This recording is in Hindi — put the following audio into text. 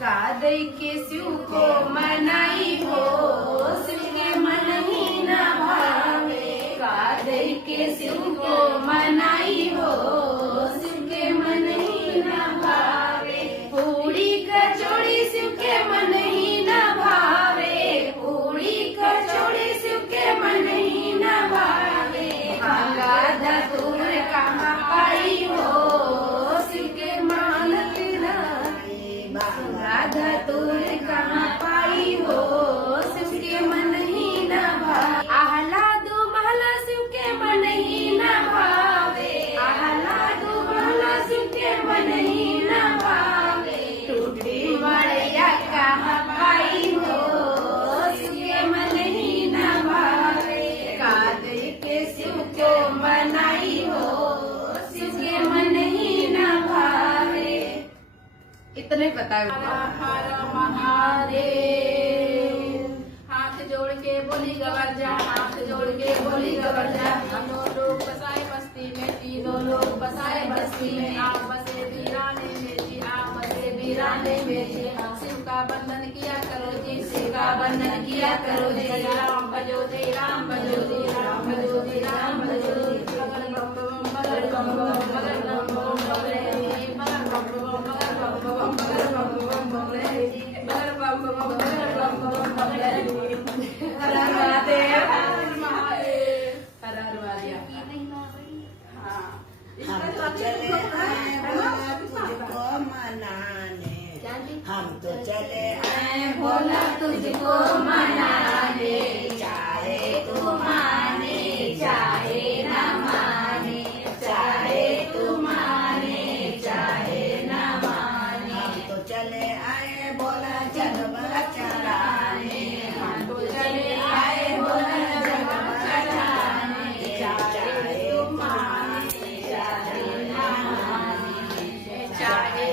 कादई के शिव को मनाई हो, शिव के मन ही न भावे। कादई के शिव को मनाई हो, शिव के मन ही न भावे। पूरी कचौड़ी शिव के मन ही न भावे। पूरी कचौड़ी शिव के मन ही न भावे। भांगा धतूर कहाँ पाई हो, शिव के मानत नहीं। भांगा धतूर कहाँ पाई हो, शिव के मन ही न भावे। आहलादू महला शिव के मन ही न भावे। आहलादू महला शिव के मन ही न भावे। टूटी मड़ैया कहाँ पाई हो, शिव के मन ही न भावे। कादई के शिव को मनाई हो, शिव के मन ही न भावे। इतने पता है। हर हर महादेव। हाथ जोड़ के बोली गवर्जा, हाथ जोड़ के बोली गवर्जा। दोनों लोग बसाए बस्ती में, तीनों लोग बसाए बस्ती में। आप बसे वीराने में जी, आप बसे वीराने में जी। शिव का बंधन किया करो जी, शिव का बंधन किया करो जी। राम भजो जी, राम भजो जी, राम भजो जी, राम भजो जी। बगल बम बम बगल बम बम बगल बम बम बगल बम बम बगल बम बम बगल बम बम बगल बम बम बगल। हर हर महादेव, हर हर महादेव, हर हर महादेव। हाँ, हम तो चले आए भोला तुझको मनाने। हम तो चले आए भोला तुझको मनाने। चाहे तू माने चाहे न माने, चाहे तू माने चाहे न माने। हम तो चले आए भोला जगवा चढ़ाने। हम तो चले आए भोला जगवा चढ़ाने। चाहे तू माने चाहे न माने, चाहे